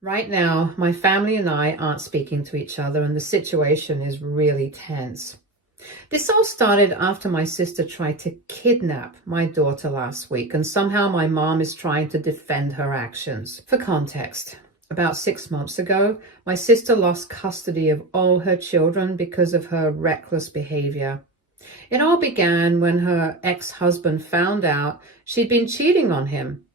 Right now, my family and I aren't speaking to each other, and the situation is really tense. This all started after my sister tried to kidnap my daughter last week, and somehow my mom is trying to defend her actions. For context, about 6 months ago, my sister lost custody of all her children because of her reckless behavior. It all began when her ex-husband found out she'd been cheating on him.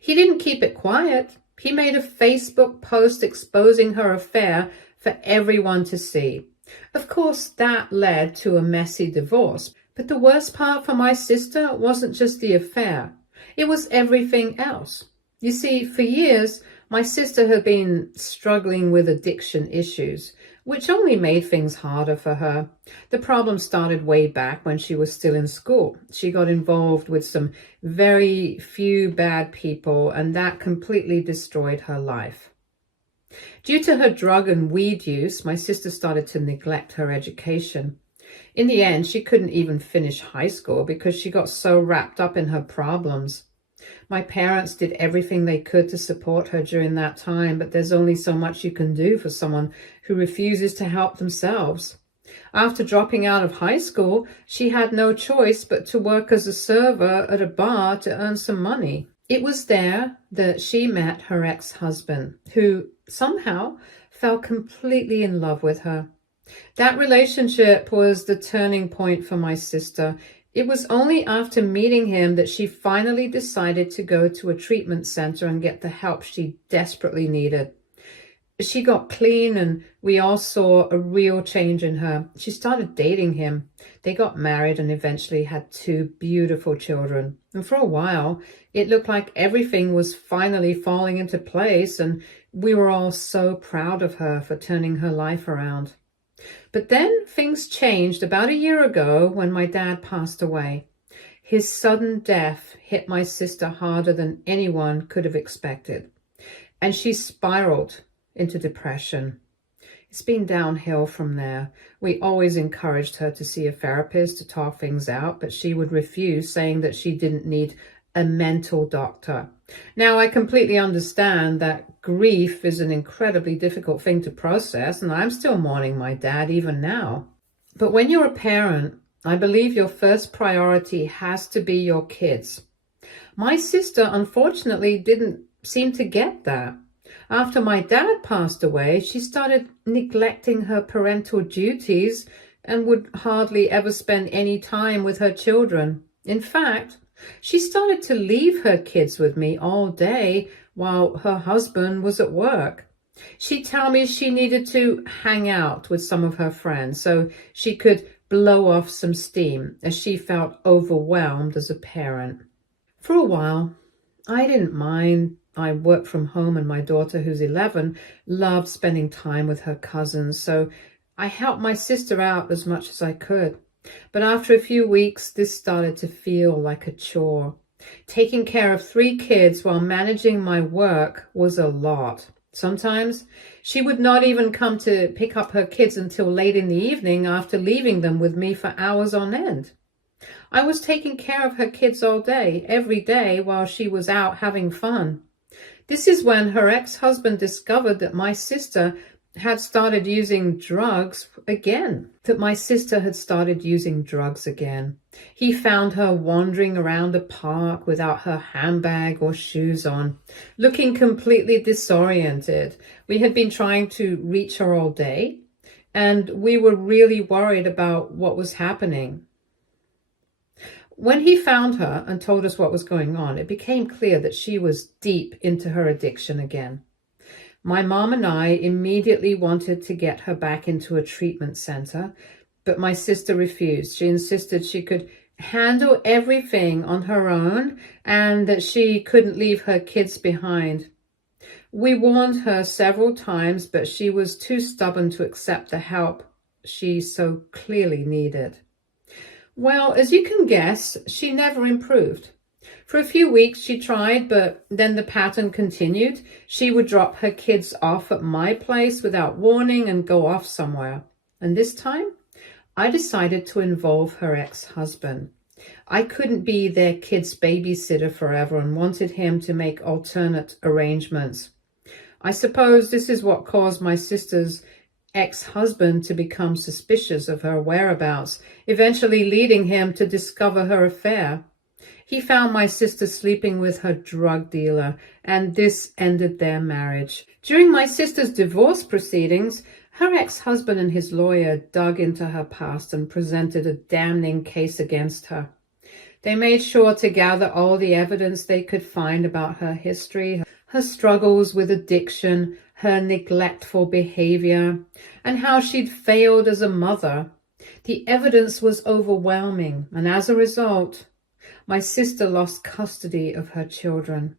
He didn't keep it quiet. He made a Facebook post exposing her affair for everyone to see. Of course, that led to a messy divorce. But the worst part for my sister wasn't just the affair. It was everything else. You see, for years, my sister had been struggling with addiction issues, which only made things harder for her. The problem started way back when she was still in school. She got involved with some very few bad people, and that completely destroyed her life. Due to her drug and weed use, my sister started to neglect her education. In the end, she couldn't even finish high school because she got so wrapped up in her problems. My parents did everything they could to support her during that time, but there's only so much you can do for someone who refuses to help themselves. After dropping out of high school, she had no choice but to work as a server at a bar to earn some money. It was there that she met her ex-husband, who somehow fell completely in love with her. That relationship was the turning point for my sister. It was only after meeting him that she finally decided to go to a treatment center and get the help she desperately needed. She got clean, and we all saw a real change in her. She started dating him. They got married and eventually had 2 beautiful children. And for a while, it looked like everything was finally falling into place, and we were all so proud of her for turning her life around. But then things changed about a year ago when my dad passed away. His sudden death hit my sister harder than anyone could have expected, and she spiraled into depression. It's been downhill from there. We always encouraged her to see a therapist to talk things out, but she would refuse, saying that she didn't need a mental doctor. Now, I completely understand that grief is an incredibly difficult thing to process, and I'm still mourning my dad even now. But when you're a parent, I believe your first priority has to be your kids. My sister, unfortunately, didn't seem to get that. After my dad passed away, she started neglecting her parental duties and would hardly ever spend any time with her children. In fact, she started to leave her kids with me all day while her husband was at work. She'd tell me she needed to hang out with some of her friends so she could blow off some steam, as she felt overwhelmed as a parent. For a while, I didn't mind. I worked from home, and my daughter, who's 11, loved spending time with her cousins, so I helped my sister out as much as I could. But after a few weeks, this started to feel like a chore. Taking care of 3 kids while managing my work was a lot. Sometimes she would not even come to pick up her kids until late in the evening after leaving them with me for hours on end. I was taking care of her kids all day, every day, while she was out having fun. This is when her ex-husband discovered that my sister had started using drugs again. He found her wandering around the park without her handbag or shoes on, looking completely disoriented. We had been trying to reach her all day, and we were really worried about what was happening. When he found her and told us what was going on, it became clear that she was deep into her addiction again. My mom and I immediately wanted to get her back into a treatment center, but my sister refused. She insisted she could handle everything on her own and that she couldn't leave her kids behind. We warned her several times, but she was too stubborn to accept the help she so clearly needed. Well, as you can guess, she never improved. For a few weeks she tried, but then the pattern continued. She would drop her kids off at my place without warning and go off somewhere. And this time, I decided to involve her ex-husband. I couldn't be their kid's babysitter forever and wanted him to make alternate arrangements. I suppose this is what caused my sister's ex-husband to become suspicious of her whereabouts, eventually leading him to discover her affair. He found my sister sleeping with her drug dealer, and this ended their marriage. During my sister's divorce proceedings, her ex-husband and his lawyer dug into her past and presented a damning case against her. They made sure to gather all the evidence they could find about her history, her struggles with addiction, her neglectful behavior, and how she'd failed as a mother. The evidence was overwhelming, and as a result, my sister lost custody of her children.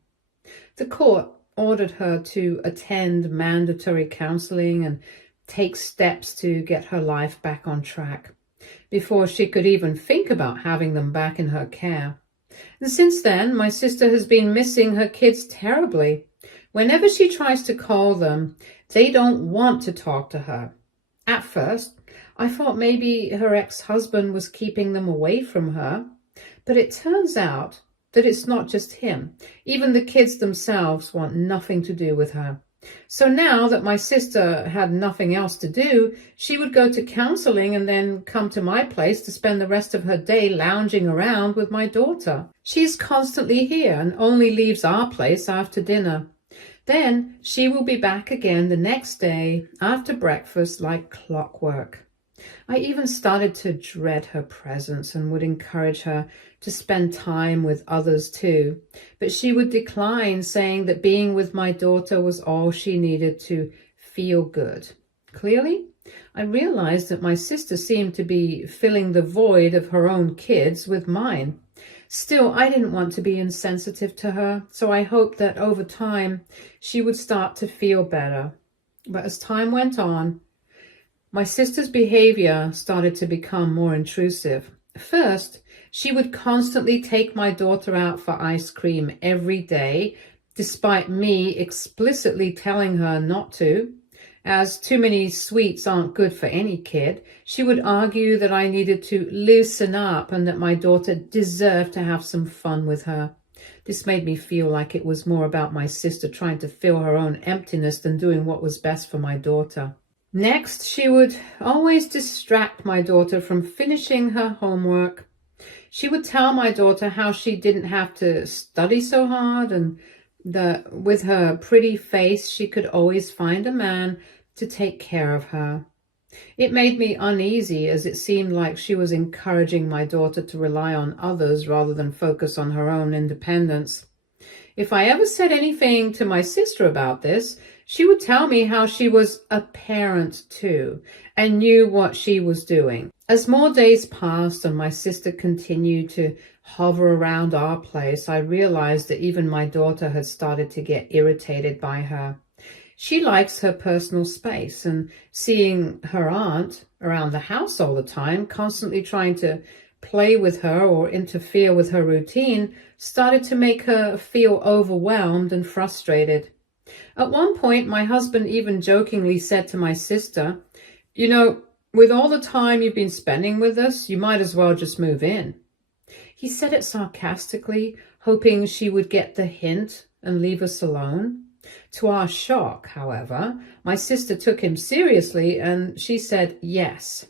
The court ordered her to attend mandatory counseling and take steps to get her life back on track before she could even think about having them back in her care. And since then, my sister has been missing her kids terribly. Whenever she tries to call them, they don't want to talk to her. At first, I thought maybe her ex-husband was keeping them away from her, but it turns out that it's not just him. Even the kids themselves want nothing to do with her. So now that my sister had nothing else to do, she would go to counseling and then come to my place to spend the rest of her day lounging around with my daughter. She's constantly here and only leaves our place after dinner. Then she will be back again the next day after breakfast like clockwork. I even started to dread her presence and would encourage her to spend time with others too. But she would decline, saying that being with my daughter was all she needed to feel good. Clearly, I realized that my sister seemed to be filling the void of her own kids with mine. Still, I didn't want to be insensitive to her, so I hoped that over time she would start to feel better. But as time went on, my sister's behavior started to become more intrusive. First, she would constantly take my daughter out for ice cream every day, despite me explicitly telling her not to. As too many sweets aren't good for any kid, she would argue that I needed to loosen up and that my daughter deserved to have some fun with her. This made me feel like it was more about my sister trying to fill her own emptiness than doing what was best for my daughter. Next, she would always distract my daughter from finishing her homework. She would tell my daughter how she didn't have to study so hard and that with her pretty face, she could always find a man to take care of her. It made me uneasy as it seemed like she was encouraging my daughter to rely on others rather than focus on her own independence. If I ever said anything to my sister about this, she would tell me how she was a parent too and knew what she was doing. As more days passed and my sister continued to hover around our place, I realized that even my daughter had started to get irritated by her. She likes her personal space, and seeing her aunt around the house all the time, constantly trying to play with her or interfere with her routine, started to make her feel overwhelmed and frustrated. At one point, my husband even jokingly said to my sister, "You know, with all the time you've been spending with us, you might as well just move in." He said it sarcastically, hoping she would get the hint and leave us alone. To our shock, however, my sister took him seriously and she said yes.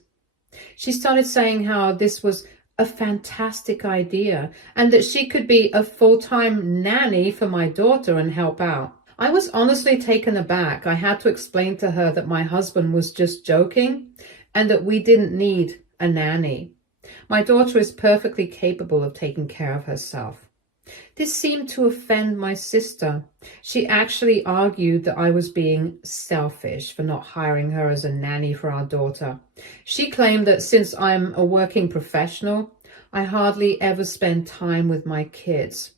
She started saying how this was a fantastic idea and that she could be a full-time nanny for my daughter and help out. I was honestly taken aback. I had to explain to her that my husband was just joking and that we didn't need a nanny. My daughter is perfectly capable of taking care of herself. This seemed to offend my sister. She actually argued that I was being selfish for not hiring her as a nanny for our daughter. She claimed that since I'm a working professional, I hardly ever spend time with my kids.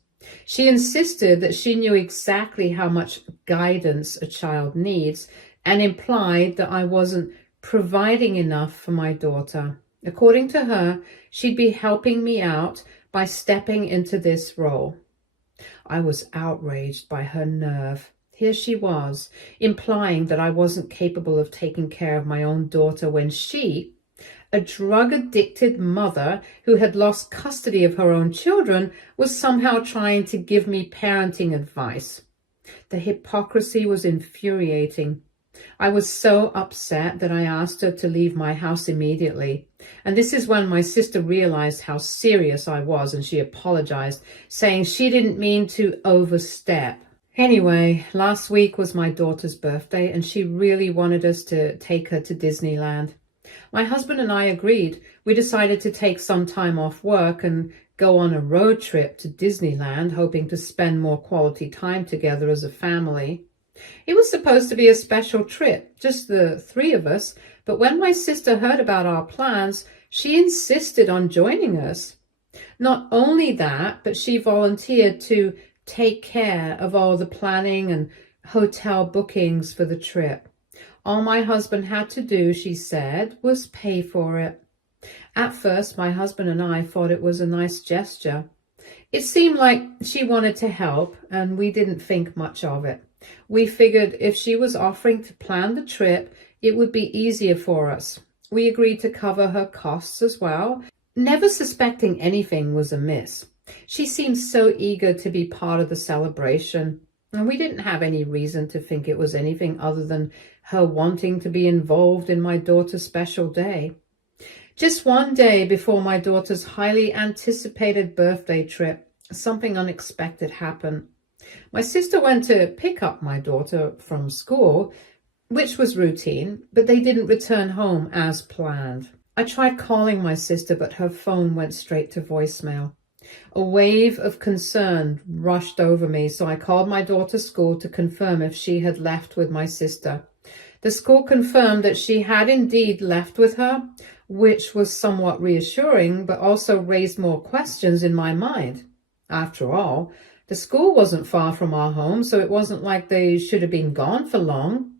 She insisted that she knew exactly how much guidance a child needs and implied that I wasn't providing enough for my daughter. According to her, she'd be helping me out by stepping into this role. I was outraged by her nerve. Here she was, implying that I wasn't capable of taking care of my own daughter when she, a drug-addicted mother who had lost custody of her own children, was somehow trying to give me parenting advice. The hypocrisy was infuriating. I was so upset that I asked her to leave my house immediately. And this is when my sister realized how serious I was, and she apologized, saying she didn't mean to overstep. Anyway, last week was my daughter's birthday, and she really wanted us to take her to Disneyland. My husband and I agreed. We decided to take some time off work and go on a road trip to Disneyland, hoping to spend more quality time together as a family. It was supposed to be a special trip, just the three of us, but when my sister heard about our plans, she insisted on joining us. Not only that, but she volunteered to take care of all the planning and hotel bookings for the trip. All my husband had to do, she said, was pay for it. At first, my husband and I thought it was a nice gesture. It seemed like she wanted to help, and we didn't think much of it. We figured if she was offering to plan the trip, it would be easier for us. We agreed to cover her costs as well, never suspecting anything was amiss. She seemed so eager to be part of the celebration, and we didn't have any reason to think it was anything other than her wanting to be involved in my daughter's special day. Just one day before my daughter's highly anticipated birthday trip, something unexpected happened. My sister went to pick up my daughter from school, which was routine, but they didn't return home as planned. I tried calling my sister, but her phone went straight to voicemail. A wave of concern rushed over me, so I called my daughter's school to confirm if she had left with my sister. The school confirmed that she had indeed left with her, which was somewhat reassuring, but also raised more questions in my mind. After all, the school wasn't far from our home, so it wasn't like they should have been gone for long.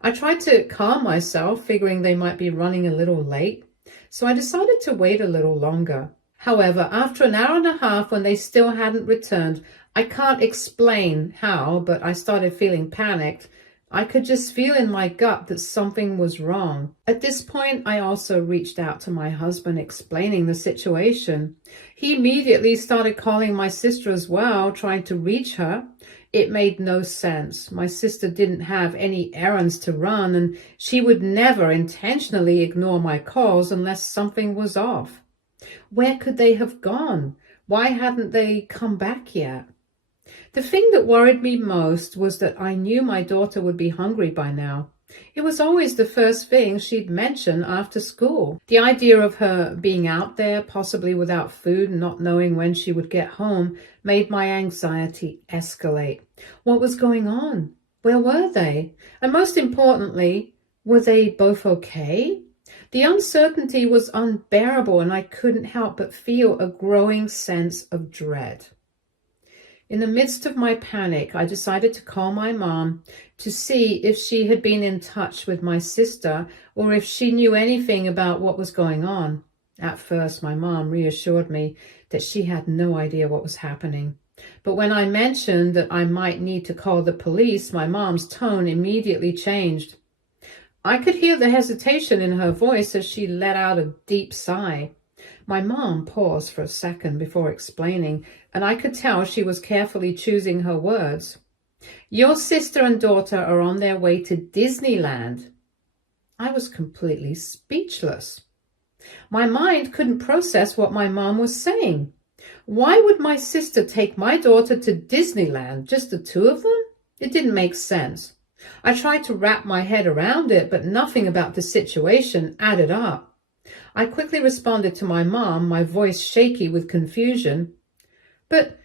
I tried to calm myself, figuring they might be running a little late, so I decided to wait a little longer. However, after an hour and a half, when they still hadn't returned, I can't explain how, but I started feeling panicked. I could just feel in my gut that something was wrong. At this point, I also reached out to my husband, explaining the situation. He immediately started calling my sister as well, trying to reach her. It made no sense. My sister didn't have any errands to run, and she would never intentionally ignore my calls unless something was off. Where could they have gone? Why hadn't they come back yet? The thing that worried me most was that I knew my daughter would be hungry by now. It was always the first thing she'd mention after school. The idea of her being out there, possibly without food and not knowing when she would get home, made my anxiety escalate. What was going on? Where were they? And most importantly, were they both okay? The uncertainty was unbearable, and I couldn't help but feel a growing sense of dread. In the midst of my panic, I decided to call my mom to see if she had been in touch with my sister or if she knew anything about what was going on. At first, my mom reassured me that she had no idea what was happening. But when I mentioned that I might need to call the police, my mom's tone immediately changed. I could hear the hesitation in her voice as she let out a deep sigh. My mom paused for a second before explaining, and I could tell she was carefully choosing her words. Your sister and daughter are on their way to Disneyland. I was completely speechless. My mind couldn't process what my mom was saying. Why would my sister take my daughter to Disneyland, just the two of them? It didn't make sense. I tried to wrap my head around it, but nothing about the situation added up. I quickly responded to my mom, my voice shaky with confusion. But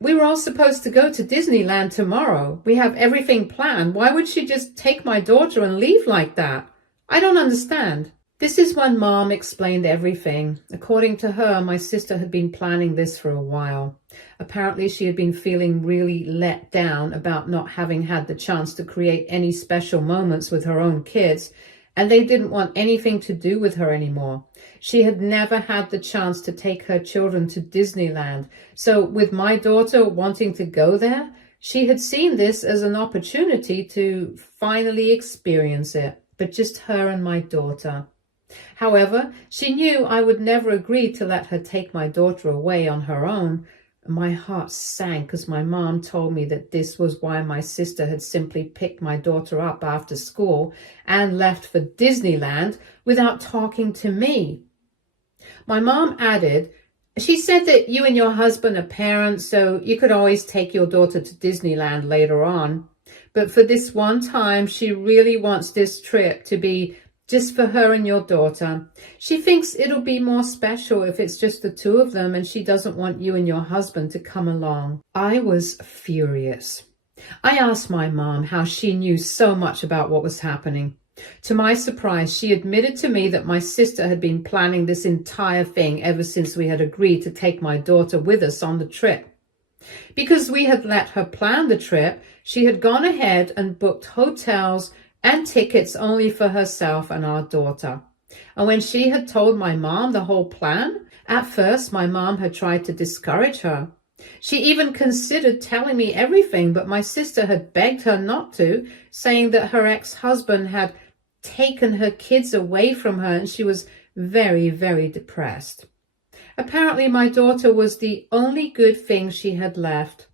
we were all supposed to go to Disneyland tomorrow. We have everything planned. Why would she just take my daughter and leave like that? I don't understand. This is when Mom explained everything. According to her, my sister had been planning this for a while. Apparently, she had been feeling really let down about not having had the chance to create any special moments with her own kids, and they didn't want anything to do with her anymore. She had never had the chance to take her children to Disneyland, so with my daughter wanting to go there, she had seen this as an opportunity to finally experience it, but just her and my daughter. However, she knew I would never agree to let her take my daughter away on her own. My heart sank as my mom told me that this was why my sister had simply picked my daughter up after school and left for Disneyland without talking to me. My mom added, she said that you and your husband are parents, so you could always take your daughter to Disneyland later on. But for this one time, she really wants this trip to be just for her and your daughter. She thinks it'll be more special if it's just the two of them, and she doesn't want you and your husband to come along. I was furious. I asked my mom how she knew so much about what was happening. To my surprise, she admitted to me that my sister had been planning this entire thing ever since we had agreed to take my daughter with us on the trip. Because we had let her plan the trip, she had gone ahead and booked hotels and tickets only for herself and our daughter. And when she had told my mom the whole plan, at first my mom had tried to discourage her. She even considered telling me everything, but my sister had begged her not to, saying that her ex-husband had taken her kids away from her and she was very, very depressed. Apparently my daughter was the only good thing she had left.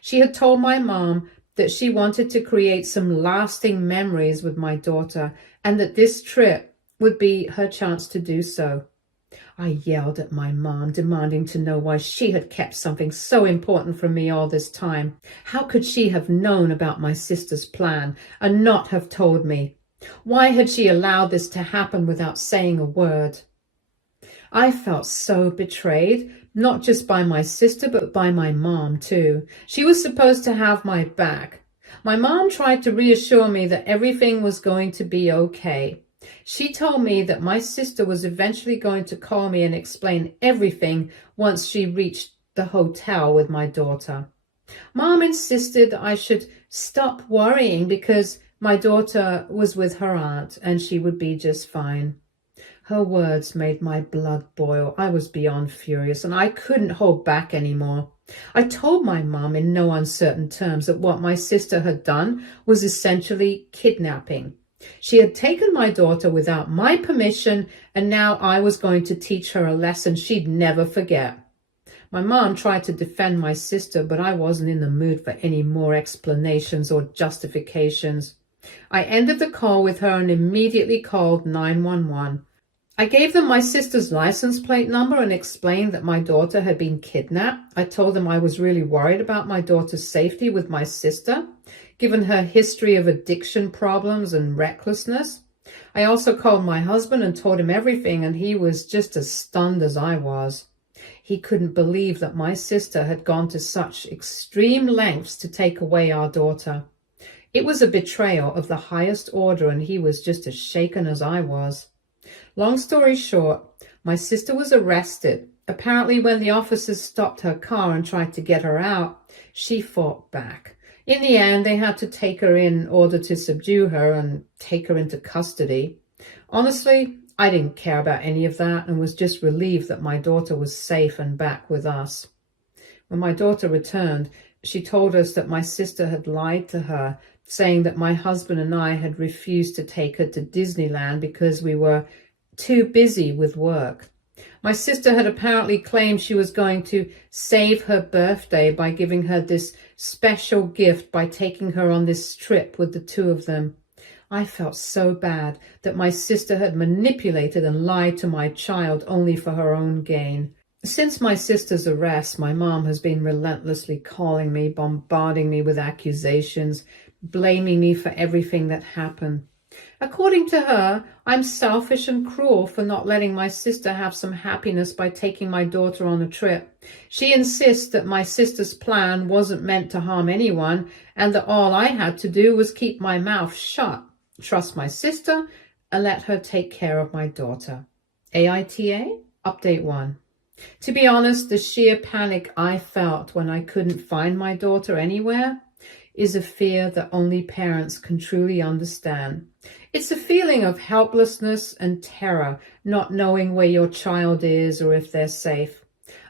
She had told my mom that she wanted to create some lasting memories with my daughter and that this trip would be her chance to do so. I yelled at my mom, demanding to know why she had kept something so important from me all this time. How could she have known about my sister's plan and not have told me? Why had she allowed this to happen without saying a word? I felt so betrayed, not just by my sister, but by my mom too. She was supposed to have my back. My mom tried to reassure me that everything was going to be okay. She told me that my sister was eventually going to call me and explain everything once she reached the hotel with my daughter. Mom insisted I should stop worrying because my daughter was with her aunt and she would be just fine. Her words made my blood boil. I was beyond furious and I couldn't hold back anymore. I told my mom in no uncertain terms that what my sister had done was essentially kidnapping. She had taken my daughter without my permission, and now I was going to teach her a lesson she'd never forget. My mom tried to defend my sister, but I wasn't in the mood for any more explanations or justifications. I ended the call with her and immediately called 911. I gave them my sister's license plate number and explained that my daughter had been kidnapped. I told them I was really worried about my daughter's safety with my sister, given her history of addiction problems and recklessness. I also called my husband and told him everything, and he was just as stunned as I was. He couldn't believe that my sister had gone to such extreme lengths to take away our daughter. It was a betrayal of the highest order, and he was just as shaken as I was. Long story short, my sister was arrested. Apparently, when the officers stopped her car and tried to get her out, she fought back. In the end, they had to take her in order to subdue her and take her into custody. Honestly, I didn't care about any of that and was just relieved that my daughter was safe and back with us. When my daughter returned, she told us that my sister had lied to her, saying that my husband and I had refused to take her to Disneyland because we were too busy with work. My sister had apparently claimed she was going to save her birthday by giving her this special gift by taking her on this trip with the two of them. I felt so bad that my sister had manipulated and lied to my child only for her own gain. Since my sister's arrest, my mom has been relentlessly calling me, bombarding me with accusations, blaming me for everything that happened. According to her, I'm selfish and cruel for not letting my sister have some happiness by taking my daughter on a trip. She insists that my sister's plan wasn't meant to harm anyone and that all I had to do was keep my mouth shut, trust my sister, and let her take care of my daughter. AITA? Update 1. To be honest, the sheer panic I felt when I couldn't find my daughter anywhere is a fear that only parents can truly understand. It's a feeling of helplessness and terror, not knowing where your child is or if they're safe.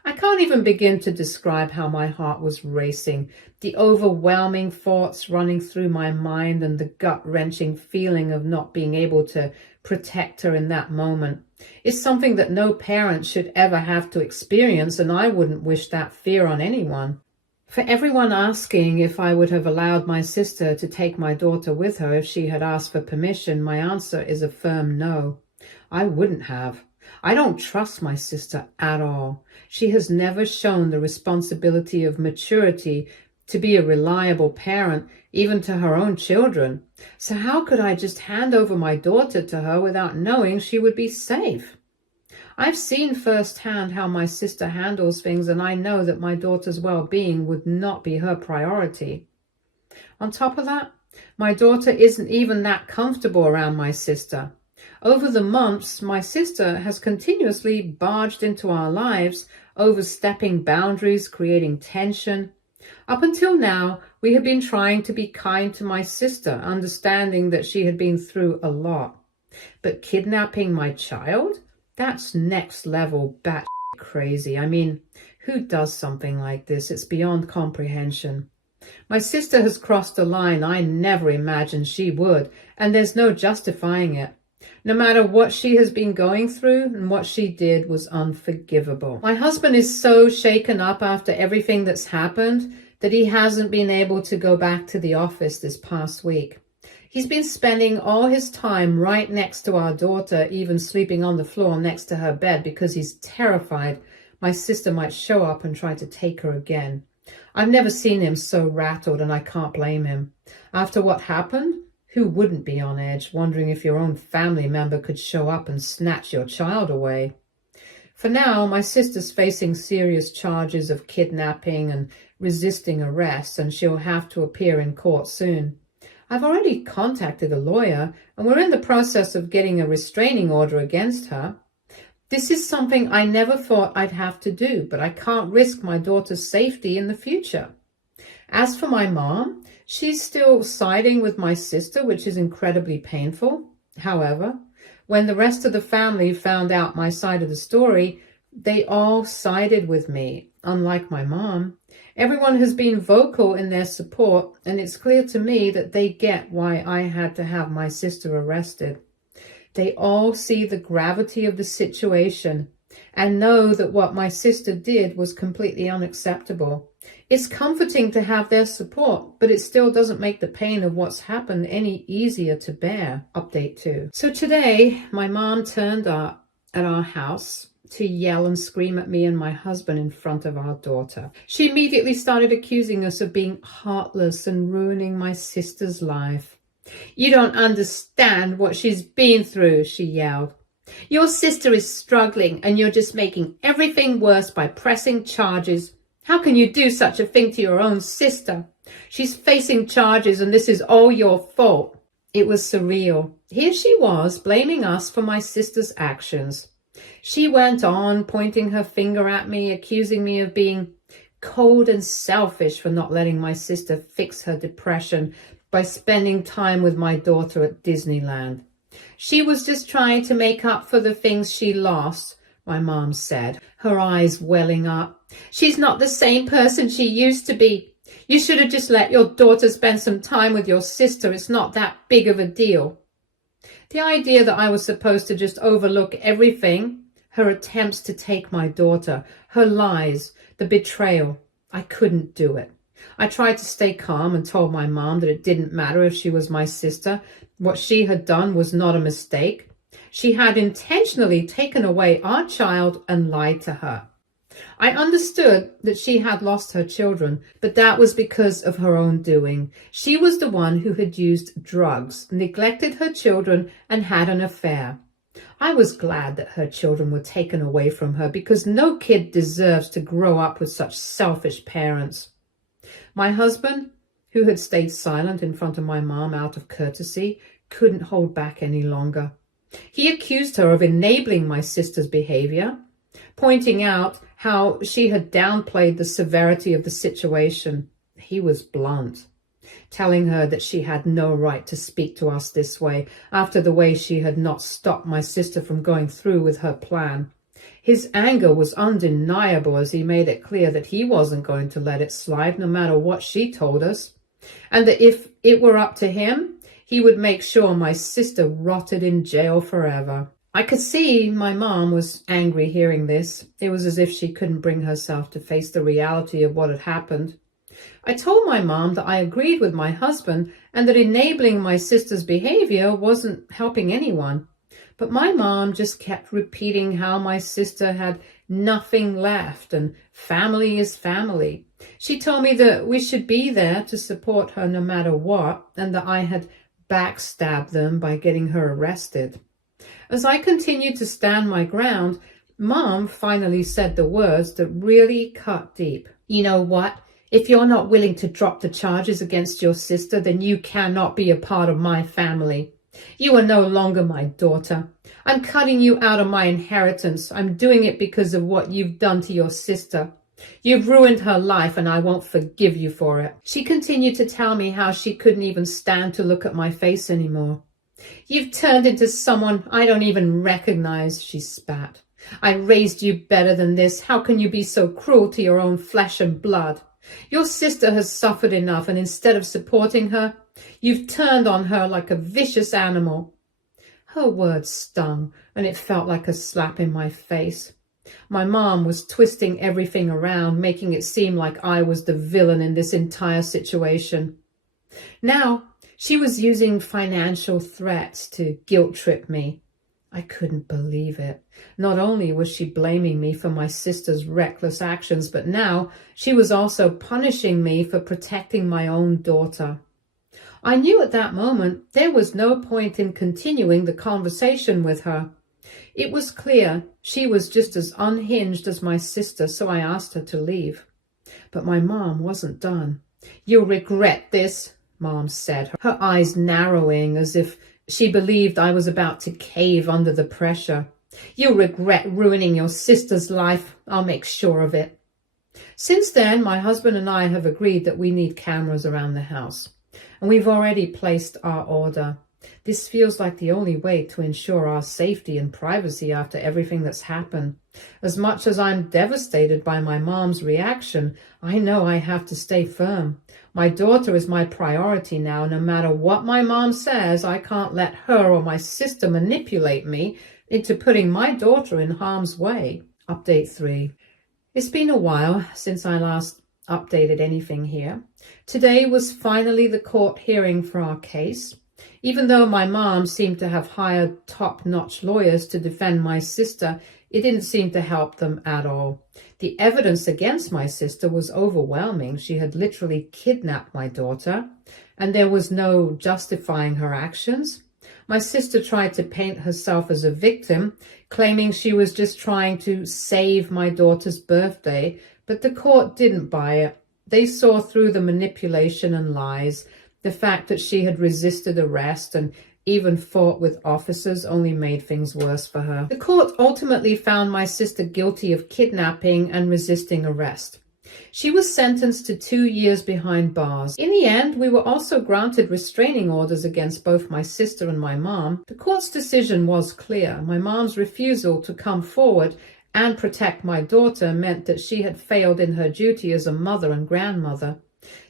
I can't even begin to describe how my heart was racing, the overwhelming thoughts running through my mind and the gut-wrenching feeling of not being able to protect her in that moment. It's something that no parent should ever have to experience, and I wouldn't wish that fear on anyone. For everyone asking if I would have allowed my sister to take my daughter with her if she had asked for permission, my answer is a firm no. I wouldn't have. I don't trust my sister at all. She has never shown the responsibility of maturity to be a reliable parent, even to her own children. So how could I just hand over my daughter to her without knowing she would be safe? I've seen firsthand how my sister handles things, and I know that my daughter's well-being would not be her priority. On top of that, my daughter isn't even that comfortable around my sister. Over the months, my sister has continuously barged into our lives, overstepping boundaries, creating tension. Up until now, we have been trying to be kind to my sister, understanding that she had been through a lot. But kidnapping my child? That's next level bat crazy. I mean, who does something like this? It's beyond comprehension. My sister has crossed a line I never imagined she would, and there's no justifying it. No matter what she has been going through, and what she did was unforgivable. My husband is so shaken up after everything that's happened that he hasn't been able to go back to the office this past week. He's been spending all his time right next to our daughter, even sleeping on the floor next to her bed because he's terrified my sister might show up and try to take her again. I've never seen him so rattled, and I can't blame him. After what happened, who wouldn't be on edge, wondering if your own family member could show up and snatch your child away? For now, my sister's facing serious charges of kidnapping and resisting arrest, and she'll have to appear in court soon. I've already contacted a lawyer, and we're in the process of getting a restraining order against her. This is something I never thought I'd have to do, but I can't risk my daughter's safety in the future. As for my mom, she's still siding with my sister, which is incredibly painful. However, when the rest of the family found out my side of the story, they all sided with me, unlike my mom. Everyone has been vocal in their support, and it's clear to me that they get why I had to have my sister arrested. They all see the gravity of the situation and know that what my sister did was completely unacceptable. It's comforting to have their support, but it still doesn't make the pain of what's happened any easier to bear. Update 2. So today, my mom turned up at our house to yell and scream at me and my husband in front of our daughter. She immediately started accusing us of being heartless and ruining my sister's life. "You don't understand what she's been through," she yelled. "Your sister is struggling and you're just making everything worse by pressing charges. How can you do such a thing to your own sister? She's facing charges and this is all your fault." It was surreal. Here she was blaming us for my sister's actions. She went on, pointing her finger at me, accusing me of being cold and selfish for not letting my sister fix her depression by spending time with my daughter at Disneyland. She was just trying to make up for the things she lost, my mom said, her eyes welling up. "She's not the same person she used to be. You should have just let your daughter spend some time with your sister. It's not that big of a deal." The idea that I was supposed to just overlook everything, her attempts to take my daughter, her lies, the betrayal, I couldn't do it. I tried to stay calm and told my mom that it didn't matter if she was my sister. What she had done was not a mistake. She had intentionally taken away our child and lied to her. I understood that she had lost her children, but that was because of her own doing. She was the one who had used drugs, neglected her children, and had an affair. I was glad that her children were taken away from her because no kid deserves to grow up with such selfish parents. My husband, who had stayed silent in front of my mom out of courtesy, couldn't hold back any longer. He accused her of enabling my sister's behavior, pointing out how she had downplayed the severity of the situation. He was blunt, telling her that she had no right to speak to us this way after the way she had not stopped my sister from going through with her plan. His anger was undeniable as he made it clear that he wasn't going to let it slide no matter what she told us, and that if it were up to him, he would make sure my sister rotted in jail forever. I could see my mom was angry hearing this. It was as if she couldn't bring herself to face the reality of what had happened. I told my mom that I agreed with my husband and that enabling my sister's behavior wasn't helping anyone. But my mom just kept repeating how my sister had nothing left and family is family. She told me that we should be there to support her no matter what, and that I had backstabbed them by getting her arrested. As I continued to stand my ground, Mom finally said the words that really cut deep. You know what? If you're not willing to drop the charges against your sister, then you cannot be a part of my family. You are no longer my daughter. I'm cutting you out of my inheritance. I'm doing it because of what you've done to your sister. You've ruined her life and I won't forgive you for it. She continued to tell me how she couldn't even stand to look at my face anymore. You've turned into someone I don't even recognize, she spat. I raised you better than this. How can you be so cruel to your own flesh and blood? Your sister has suffered enough, and instead of supporting her, you've turned on her like a vicious animal. Her words stung, and it felt like a slap in my face. My mom was twisting everything around, making it seem like I was the villain in this entire situation. Now, she was using financial threats to guilt-trip me. I couldn't believe it. Not only was she blaming me for my sister's reckless actions, but now she was also punishing me for protecting my own daughter. I knew at that moment there was no point in continuing the conversation with her. It was clear she was just as unhinged as my sister, so I asked her to leave. But my mom wasn't done. You'll regret this, Mom said, her eyes narrowing as if she believed I was about to cave under the pressure. You'll regret ruining your sister's life. I'll make sure of it. Since then, my husband and I have agreed that we need cameras around the house, and we've already placed our order. This feels like the only way to ensure our safety and privacy after everything that's happened. As much as I'm devastated by my mom's reaction, I know I have to stay firm. My daughter is my priority now. No matter what my mom says, I can't let her or my sister manipulate me into putting my daughter in harm's way. Update 3. It's been a while since I last updated anything here. Today was finally the court hearing for our case. Even though my mom seemed to have hired top-notch lawyers to defend my sister, it didn't seem to help them at all. The evidence against my sister was overwhelming. She had literally kidnapped my daughter, and there was no justifying her actions. My sister tried to paint herself as a victim, claiming she was just trying to save my daughter's birthday, but the court didn't buy it. They saw through the manipulation and lies. The fact that she had resisted arrest and even fought with officers only made things worse for her. The court ultimately found my sister guilty of kidnapping and resisting arrest. She was sentenced to 2 years behind bars. In the end, we were also granted restraining orders against both my sister and my mom. The court's decision was clear. My mom's refusal to come forward and protect my daughter meant that she had failed in her duty as a mother and grandmother.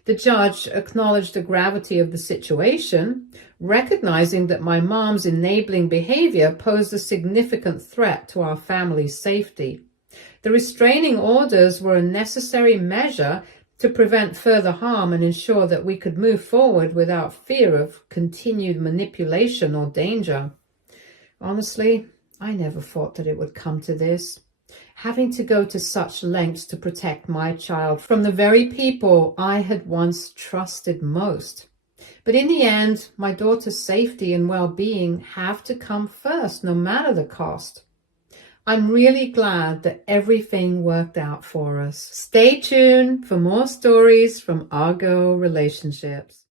The judge acknowledged the gravity of the situation, recognizing that my mom's enabling behavior posed a significant threat to our family's safety. The restraining orders were a necessary measure to prevent further harm and ensure that we could move forward without fear of continued manipulation or danger. Honestly, I never thought that it would come to this. Having to go to such lengths to protect my child from the very people I had once trusted most. But in the end, my daughter's safety and well-being have to come first, no matter the cost. I'm really glad that everything worked out for us. Stay tuned for more stories from Argo Relationships.